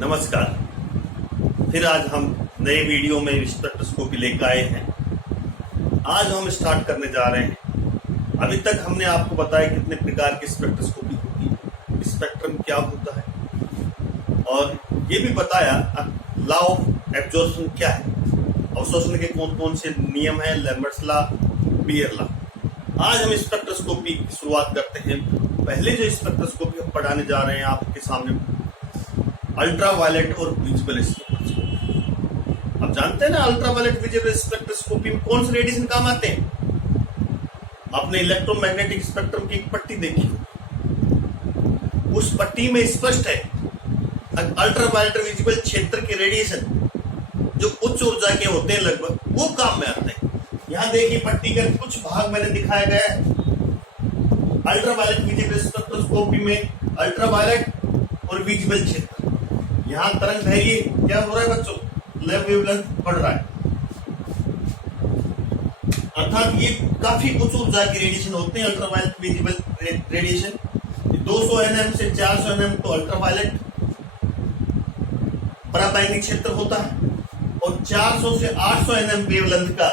नमस्कार। फिर आज हम नए वीडियो में स्पेक्ट्रोस्कोपी लेकर आए हैं। आज हम स्टार्ट करने जा रहे हैं। अभी तक हमने आपको बताया कितने प्रकार की स्पेक्ट्रोस्कोपी होती है, स्पेक्ट्रम क्या होता है, और ये भी बताया लॉ ऑफ एब्जॉर्प्शन क्या है, अवशोषण के कौन कौन से नियम है, लैम्बर्ट्स लॉ, बीयर लॉ। आज हम स्पेक्ट्रोस्कोपी की शुरुआत करते हैं। पहले जो स्पेक्ट्रोस्कोपी हम पढ़ाने जा रहे हैं आपके सामने, अल्ट्रावायलेट और विजिबल स्पेक्ट्रोस्कोपी। आप जानते हैं ना, अल्ट्रावायलेट विजिबल स्पेक्ट्रोस्कोपी में कौन से रेडिएशन काम आते हैं। आपने इलेक्ट्रोमैग्नेटिक स्पेक्ट्रम की एक पट्टी देखी, उस पट्टी में स्पष्ट है अल्ट्रावायलेट विजिबल क्षेत्र के रेडिएशन जो उच्च ऊर्जा के होते हैं लगभग, वो काम में आते हैं। यहां देखिए पट्टी का कुछ भाग मैंने दिखाया गया है। अल्ट्रावायलेट विजिबल स्पेक्ट्रोस्कोपी में अल्ट्रावायलेट और विजिबल क्षेत्र, यहां तरंग दैर्घ्य क्या हो रहा है बच्चों, वेवलेंथ बढ़ रहा है, अर्थात ये काफी उच्च ऊर्जा के रेडिएशन होते हैं अल्ट्रावायलेट विजिबल रेडिएशन। 200 nm से 400 nm तो अल्ट्रावायलेट पराबैंगनी क्षेत्र होता है, और 400 से 800 nm वेवलेंथ का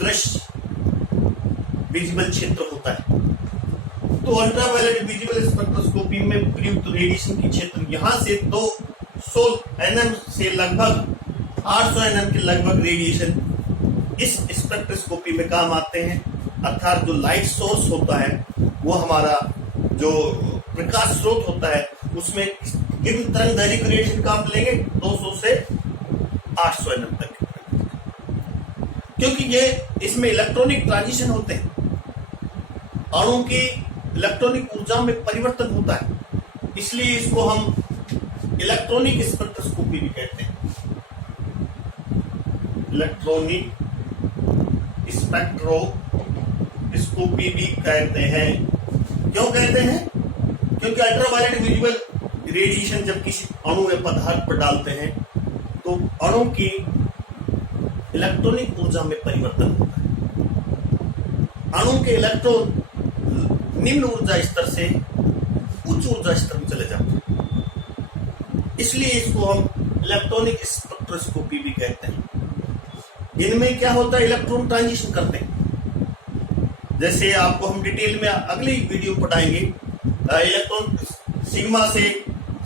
दृश्य विजिबल क्षेत्र होता है। तो अल्ट्रावायलेट विजिबल स्पेक्ट्रोस्कोपी में प्रयुक्त रेडिएशन की क्षेत्र यहां से 200 nm से लगभग 800 nm के लगभग रेडिएशन इस स्पेक्ट्रोस्कोपी में काम आते हैं। अर्थात जो लाइट सोर्स होता है, वो हमारा जो प्रकाश स्रोत होता है, उसमें कितनी तरंग दैर्घ्य का रेडिएशन काम लेंगे, 200 से 800 nm तक, क्योंकि ये इसमें इलेक्ट्रॉनिक ट्रांजिशन होते हैं, अणु की इलेक्ट्रॉनिक ऊर्जा में परिवर्तन होता है, इसलिए इसको हम इलेक्ट्रॉनिक स्पेक्ट्रोस्कोपी भी कहते हैं। इलेक्ट्रॉनिक स्पेक्ट्रोस्कोपी भी कहते हैं। क्यों कहते हैं? क्योंकि अल्ट्रावायलेट विजिबल रेडिएशन जब किसी अणु या पदार्थ पर डालते हैं तो अणु की इलेक्ट्रॉनिक ऊर्जा में परिवर्तन होता है। अणु के इलेक्ट्रॉन निम्न ऊर्जा स्तर से उच्च ऊर्जा स्तर में चले जाते हैं, इसलिए इसको हम इलेक्ट्रॉनिक स्पेक्ट्रोस्कोपी भी कहते हैं। इनमें क्या होता है, इलेक्ट्रॉन ट्रांजिशन करते हैं। जैसे आपको हम डिटेल में अगली वीडियो पढ़ाएंगे। इलेक्ट्रॉन सिग्मा से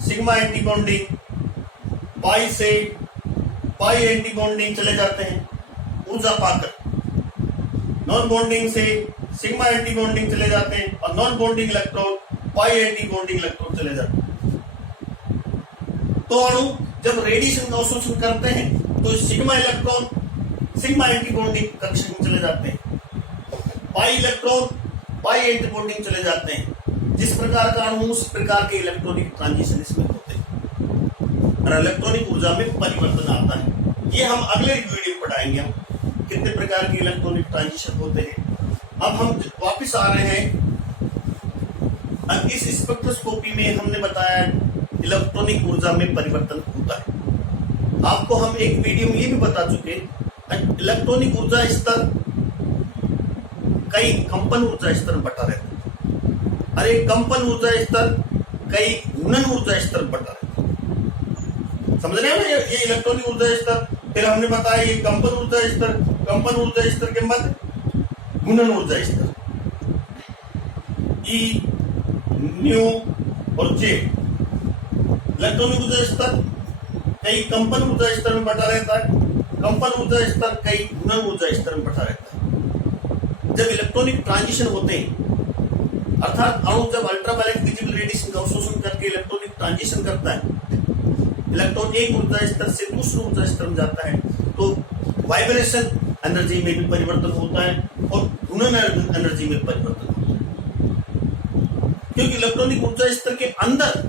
सिग्मा एंटी बॉन्डिंग, पाई से पाई एंटी बॉन्डिंग चले जाते हैं ऊर्जा पाकर, नॉन बॉन्डिंग से सिग्मा एंटी बॉन्डिंग चले जाते हैं, और नॉन बॉन्डिंग इलेक्ट्रॉन पाई एंटी बॉन्डिंग इलेक्ट्रॉन चले जाते हैं। तो अणु जब रेडिएशन का अवशोषण करते हैं तो sigma electron sigma anti bonding कक्षा में चले जाते हैं, पाई इलेक्ट्रॉन पाई एंटी बॉन्डिंग चले जाते हैं। जिस प्रकार का अणु उस प्रकार के इलेक्ट्रॉनिक ट्रांजिशन इसमें होते हैं और इलेक्ट्रॉनिक ऊर्जा में परिवर्तन आता है। ये हम अगले वीडियो में पढ़ाएंगे, हम कितने प्रकार के इलेक्ट्रॉनिक ट्रांजिशन होते हैं। अब हम वापस आ रहे हैं। अब इस स्पेक्ट्रोस्कोपी में हमने बताया इलेक्ट्रॉनिक ऊर्जा में परिवर्तन होता है। आपको हम एक वीडियो में ये भी बता चुके, इलेक्ट्रॉनिक ऊर्जा स्तर कई कंपन ऊर्जा स्तर में बटा रहता है, और एक कंपन ऊर्जा स्तर कई गुणन ऊर्जा स्तर में बटा रहता है। समझ रहे हैं ना, ये इलेक्ट्रॉनिक ऊर्जा स्तर, फिर हमने बताया ये कंपन ऊर्जा स्तर, कंपन ऊर्जा स्तर के मध्य गुणन ऊर्जा स्तर ई, न्यू और जे। इलेक्ट्रॉनिक ऊर्जा स्तर कई कंपन ऊर्जा स्तर में बटा रहता है, कंपन ऊर्जा स्तर कई गुणन ऊर्जा स्तर में बटा रहता है। जब इलेक्ट्रॉनिक ट्रांजिशन होते हैं, अर्थात अणु जब अल्ट्रावायलेट विजिबल रेडिएशन का अवशोषण करके इलेक्ट्रॉनिक ट्रांजिशन करता है, इलेक्ट्रॉन एक ऊर्जा स्तर से दूसरे ऊर्जा स्तर में जाता है, तो वाइब्रेशन एनर्जी में भी परिवर्तन होता है और गुणन एनर्जी में परिवर्तन होता है, क्योंकि इलेक्ट्रॉनिक ऊर्जा स्तर के अंदर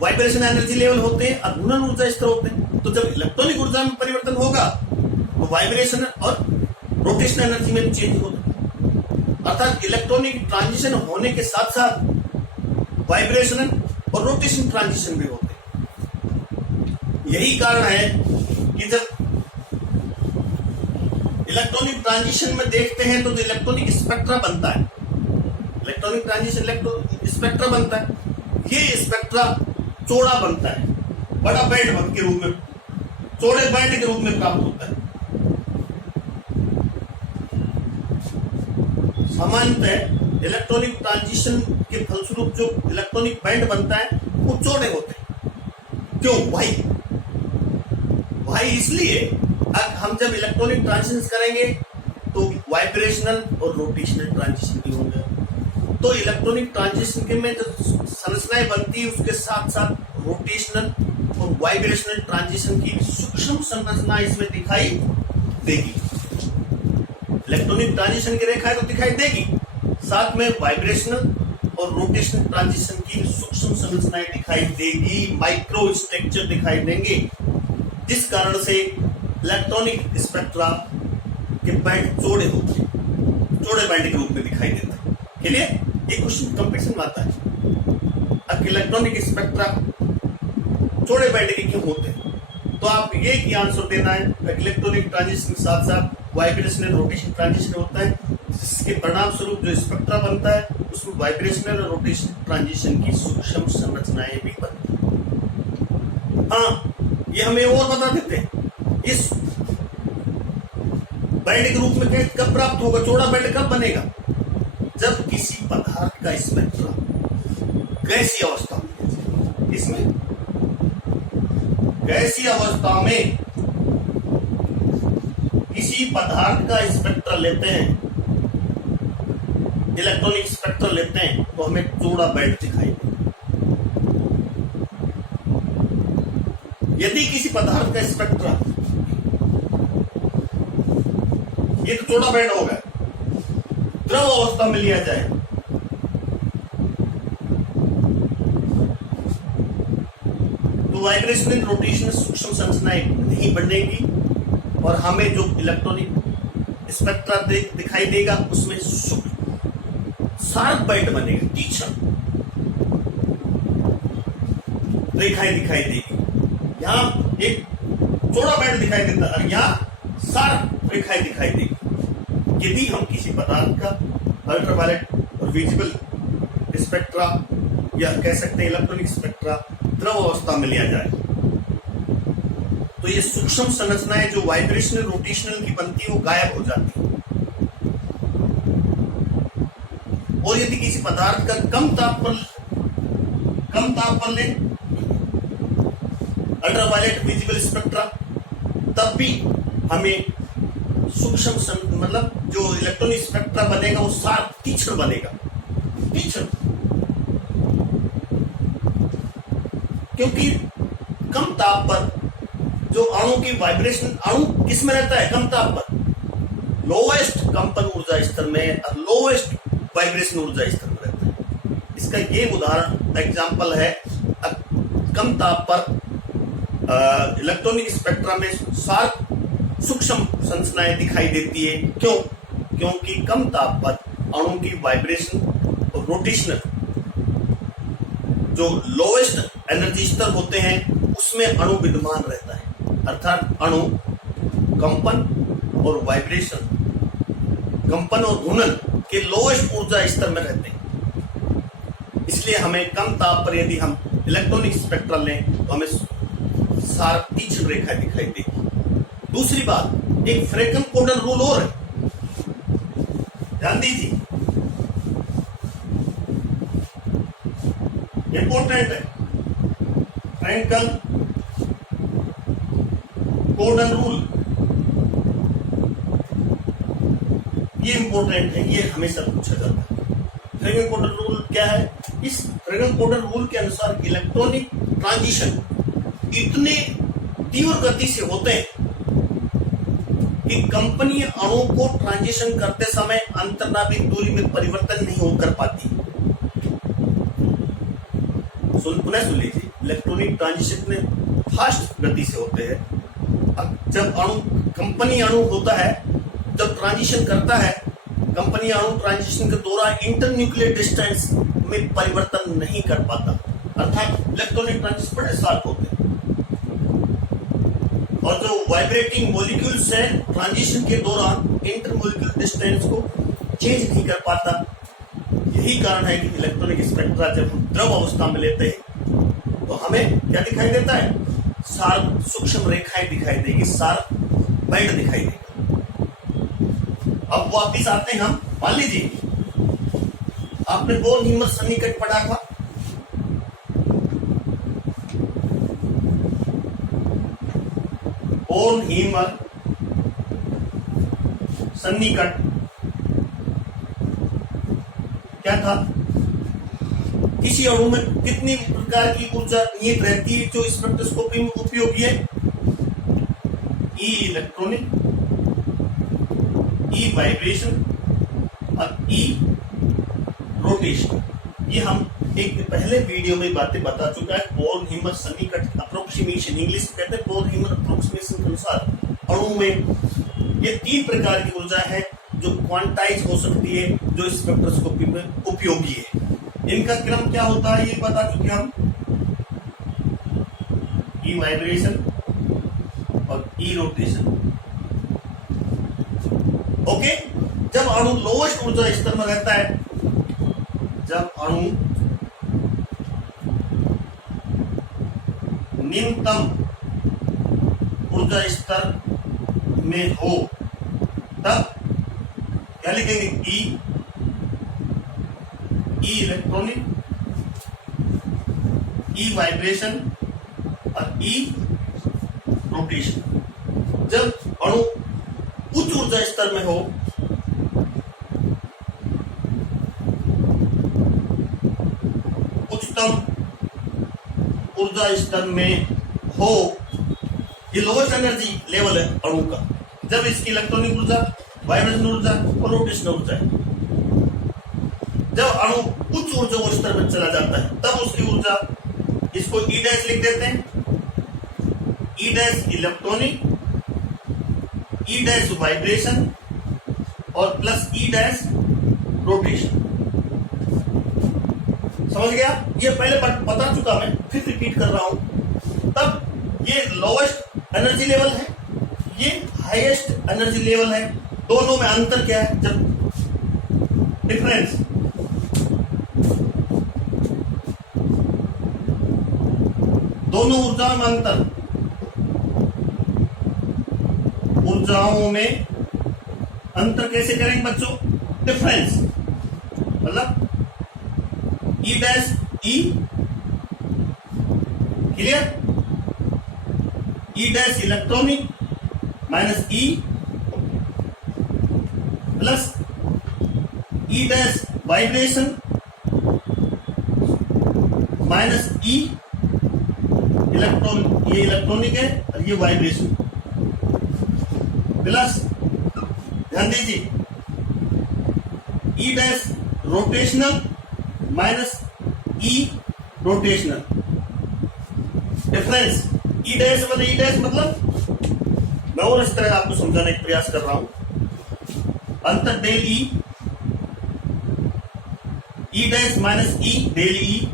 वाइब्रेशन एनर्जी लेवल होते हैं और गुणन ऊर्जा स्तर होते हैं। तो जब इलेक्ट्रॉनिक ऊर्जा में परिवर्तन होगा तो वाइब्रेशन और रोटेशन एनर्जी में भी चेंज होगा। अर्थात इलेक्ट्रॉनिक ट्रांजिशन होने के साथ साथ वाइब्रेशन और रोटेशन ट्रांजिशन भी होते हैं। यही कारण है कि जब इलेक्ट्रॉनिक ट्रांजिशन में देखते हैं तो इलेक्ट्रॉनिक स्पेक्ट्रा बनता है, इलेक्ट्रॉनिक ट्रांजिशन इलेक्ट्रॉनिक स्पेक्ट्रा बनता है। ये स्पेक्ट्रा चौड़ा बनता है, बड़ा बैंड के रूप में, चौड़े बैंड के रूप में प्राप्त होता है। सामान्यतः इलेक्ट्रॉनिक ट्रांजिशन के फलस्वरूप जो इलेक्ट्रॉनिक बैंड बनता है वो चौड़े होते हैं। क्यों? वाई इसलिए हम जब इलेक्ट्रॉनिक ट्रांजिशन करेंगे तो वाइब्रेशनल और रोटेशनल ट्रांजिशन भी होंगे। तो इलेक्ट्रॉनिक ट्रांजिशन के में जो संरचनाएं बनती है उसके साथ साथ रोटेशनल और वाइब्रेशनल ट्रांजिशन की सूक्ष्म संरचना इसमें दिखाई देगी। इलेक्ट्रॉनिक ट्रांजिशन की रेखा तो दिखाई देगी, साथ में वाइब्रेशनल और रोटेशनल ट्रांजिशन की सूक्ष्म संरचनाएं दिखाई देगी, माइक्रो स्ट्रक्चर दिखाई देंगे, जिस कारण से इलेक्ट्रॉनिक स्पेक्ट्रा के बैंड चौड़े होते हैं, चौड़े बैंड के रूप में दिखाई देता है। के लिए एक क्वेश्चन कंपटीशन में आता है, अब इलेक्ट्रॉनिक स्पेक्ट्रा चौड़े बैंड के क्यों होते हैं? तो आप ये की आंसर देना है, इलेक्ट्रॉनिक ट्रांजिशन के साथ साथ वाइब्रेशनल रोटेशन ट्रांजिशन होता है, जिसके परिणाम स्वरूप जो स्पेक्ट्रा बनता है उसमें वाइब्रेशनल और रोटेशन ट्रांजिशन की सूक्ष्म संरचनाएं भी बनती हैं। हाँ, ये हमें और बता देते हैं, इस बैंड के रूप में कब प्राप्त होगा, चौड़ा बैंड कब बनेगा? जब किसी पदार्थ का स्पेक्ट्रा गैसीय अवस्था में, इसमें गैसीय अवस्था में किसी पदार्थ का स्पेक्ट्रा लेते हैं, इलेक्ट्रॉनिक स्पेक्ट्रा लेते हैं, तो हमें चौड़ा बैंड दिखाई देगा। यदि किसी पदार्थ का स्पेक्ट्रा, ये तो चौड़ा बैंड होगा, द्रव अवस्था में लिया जाए तो वाइब्रेशनल रोटेशनल सूक्ष्म संरचनाएं नहीं बनेगी और हमें जो इलेक्ट्रॉनिक स्पेक्ट्रा दिखाई देगा उसमें शार्प बैंड बनेगा, तीक्ष्ण रेखाएं दिखाई देगी। यहाँ एक चौड़ा बैंड दिखाई देता है, यहाँ शार्प रेखाएं दिखाई देगी। यदि हम किसी पदार्थ का अल्ट्रावायलेट और विजिबल स्पेक्ट्रा या कह सकते हैं इलेक्ट्रॉनिक स्पेक्ट्रा द्रव अवस्था में लिया जाए तो ये सूक्ष्म संरचनाएं जो वाइब्रेशनल रोटेशनल की बनती है वो गायब हो जाती है। और यदि किसी पदार्थ का कम ताप पर लें अल्ट्रावायलेट विजिबल स्पेक्ट्रा, तब भी हमें सूक्ष्म मतलब जो इलेक्ट्रॉनिक स्पेक्ट्रा बनेगा वो शार्प तीक्ष्ण बनेगा, तीक्ष्ण, क्योंकि कम ताप पर जो अणु की वाइब्रेशन, अणु किसमें रहता है? कम ताप पर, लोएस्ट कंपन ऊर्जा स्तर में और लोएस्ट वाइब्रेशन ऊर्जा स्तर में रहता है। इसका ये उदाहरण एग्जांपल है, कम ताप पर इलेक्ट्रॉनिक स्पेक्ट्रा में शार्प सूक्ष्म संरचनाएं दिखाई देती है। क्यों? क्योंकि कम ताप पर अणु की वाइब्रेशन और रोटेशनल जो लोएस्ट एनर्जी स्तर होते हैं उसमें अणु विद्यमान रहता है, अर्थात अणु कंपन और वाइब्रेशन, कंपन और घूर्णन के लोएस्ट ऊर्जा स्तर में रहते हैं। इसलिए हमें कम ताप पर यदि हम इलेक्ट्रॉनिक स्पेक्ट्रा लें तो हमें शार्प तीक्ष्ण रेखा दिखाई देगी। दूसरी बात, एक फ्रैंकल-कोल्डन रूल और है, ध्यान दीजिए, इंपॉर्टेंट है। फ्रैंकल कोल्डन रूल, ये इंपॉर्टेंट है, ये हमेशा पूछा जाता है। फ्रैंकल कोल्डन रूल क्या है? इस फ्रैंकल कोल्डन रूल के अनुसार इलेक्ट्रॉनिक ट्रांजिशन इतने तीव्र गति से होते हैं कि कंपनी अणु को ट्रांजिशन करते समय अंतर्नाभिक दूरी में परिवर्तन नहीं कर पाती। पुनः सुन लीजिए, इलेक्ट्रॉनिक ट्रांजिशन में फास्ट गति से होते हैं। अब जब कंपनी अणु होता है, जब ट्रांजिशन करता है, कंपनी अणु ट्रांजिशन के दौरान इंटरन्यूक्लियर डिस्टेंस में परिवर्तन नहीं कर पाता, अर्थात इलेक्ट्रॉनिक ट्रांजिशन बड़े शार्प होते हैं। और जो वाइब्रेटिंग मॉलिक्यूल्स है ट्रांजिशन के दौरान इंटरमॉलिक्यूलर डिस्टेंस को चेंज नहीं कर पाता। यही कारण है कि इलेक्ट्रॉनिक स्पेक्ट्रा जब हम द्रव अवस्था में लेते हैं तो हमें हमें क्या दिखाई देता है? शार्प सूक्ष्म रेखाएं दिखाई देगी, शार्प बैंड दिखाई देगा। अब वापिस आते हैं हम, मान लीजिए आपने बोर्न हीमर सन्निकट पढ़ा था, बोर्न हीमर सन्निकट क्या था? किसी अणु में कितनी प्रकार की ऊर्जा निहित रहती है जो स्पेक्ट्रोस्कोपी में उपयोगी है? ई इलेक्ट्रॉनिक, ई वाइब्रेशन और ई रोटेशन। ये हम एक पहले वीडियो में बातें बता चुका है। बोर्न हीमर सन्निकट अप्रोक्सीमेशन, इंग्लिश में कहते हैं बोर्न हीमर अप्रोक्सीमेशन के अनुसार अणु में ये 3 प्रकार की ऊर्जा है जो क्वांटाइज हो सकती है, जो स्पेक्ट्रोस्कोपी में उपयोगी है। इनका क्रम क्या होता है ये बता चुके हम, ई वाइब्रेशन और ई रोटेशन। ओके, जब अणु लोएस्ट ऊर्जा स्तर में रहता है, जब अणु निम्नतम ऊर्जा स्तर में हो, तब क्या लिखेंगे? ई इलेक्ट्रॉनिक, ई वाइब्रेशन और ई रोटेशन। जब अणु उच्च ऊर्जा स्तर में हो, उच्चतम ऊर्जा स्तर में हो, ये लोएस्ट एनर्जी लेवल है अणु का। जब इसकी इलेक्ट्रॉनिक ऊर्जा, वाइब्रेशन ऊर्जा और रोटेशन ऊर्जा है। जब अणु उच्च ऊर्जा स्तर में चला जाता है, तब उसकी ऊर्जा, इसको ई डैश लिख देते हैं, ई dash electronic, E dash vibration और प्लस ई डैश रोटेशन। समझ गया? ये पहले बता चुका मैं, फिर रिपीट कर रहा हूं। तब ये लोएस्ट एनर्जी लेवल है, ये हाईएस्ट एनर्जी लेवल है। दोनों में अंतर क्या है? जब डिफरेंस, दोनों ऊर्जाओं में अंतर, ऊर्जाओं में अंतर कैसे करेंगे बच्चों? डिफरेंस मतलब E dash E, clear? E dash electronic minus E plus E dash vibration minus E electron, ये इलेक्ट्रॉनिक है और ये वाइब्रेशन, प्लस ध्यान दीजिए E dash rotational minus E rotational. Difference E dash मतलब, ई डैश मतलब मैं और इस तरह आपको समझाने का प्रयास कर रहा हूं। अंतर del E dash minus E del E,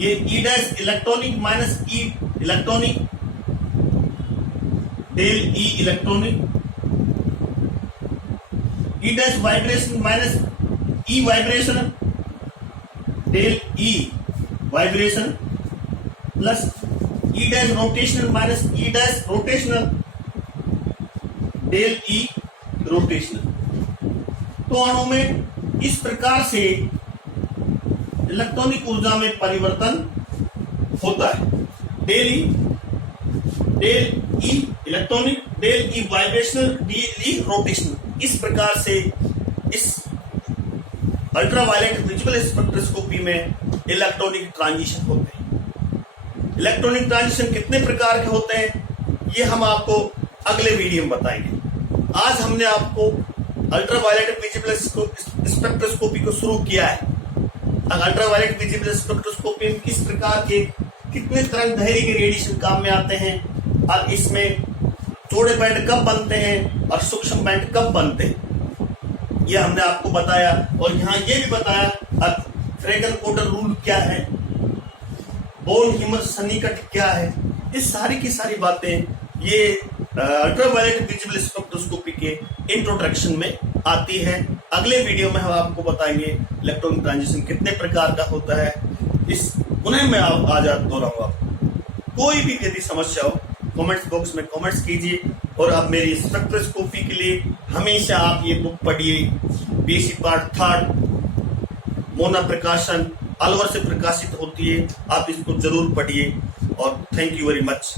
ये E dash electronic minus E electronic del E electronic, E dash vibration minus E vibration del E vibration plus E dash rotational minus E dash rotational del E rotational. तो अणु में इस प्रकार से electronic ऊर्जा में परिवर्तन होता है। Del E electronic, del E vibrational, del E rotational. इस प्रकार से इस अल्ट्रावायलेट विजिबल स्पेक्ट्रोस्कोपी में इलेक्ट्रॉनिक ट्रांजिशन होते हैं। इलेक्ट्रॉनिक ट्रांजिशन कितने प्रकार के होते हैं ये हम आपको अगले वीडियो में बताएंगे। आज हमने आपको अल्ट्रावायलेट विजिबल स्पेक्ट्रोस्कोपी को शुरू किया है। अल्ट्रावायलेट विजिबल स्पेक्ट्रोस्कोपी में किस प्रकार के कितने तरंग दैर्घ्य के रेडिएशन काम में आते हैं और इसमें चौड़े बैंड कब बनते हैं और सूक्ष्म बैंड कब बनते हैं, यह हमने आपको बताया। और यहाँ ये भी बताया फ्रेगन-कोटर रूल क्या है, बोर्न हीमर सन्निकट क्या है। ये सारी की सारी बातें ये अल्ट्रावायलेट विजिबल स्पेक्ट्रोस्कोपी के इंट्रोडक्शन में आती है। अगले वीडियो में हम आपको बताएंगे इलेक्ट्रॉनिक ट्रांजिशन कितने प्रकार का होता है। इस पुनः मैं आज दोहराऊंगा। कोई भी यदि समस्या हो कमेंट्स बॉक्स में कमेंट्स कीजिए। और अब मेरी स्पेक्ट्रोस्कोपी के लिए हमेशा आप ये बुक पढ़िए, बीएससी पार्ट 3 मोना प्रकाशन अलवर से प्रकाशित होती है, आप इसको जरूर पढ़िए। और थैंक यू वेरी मच।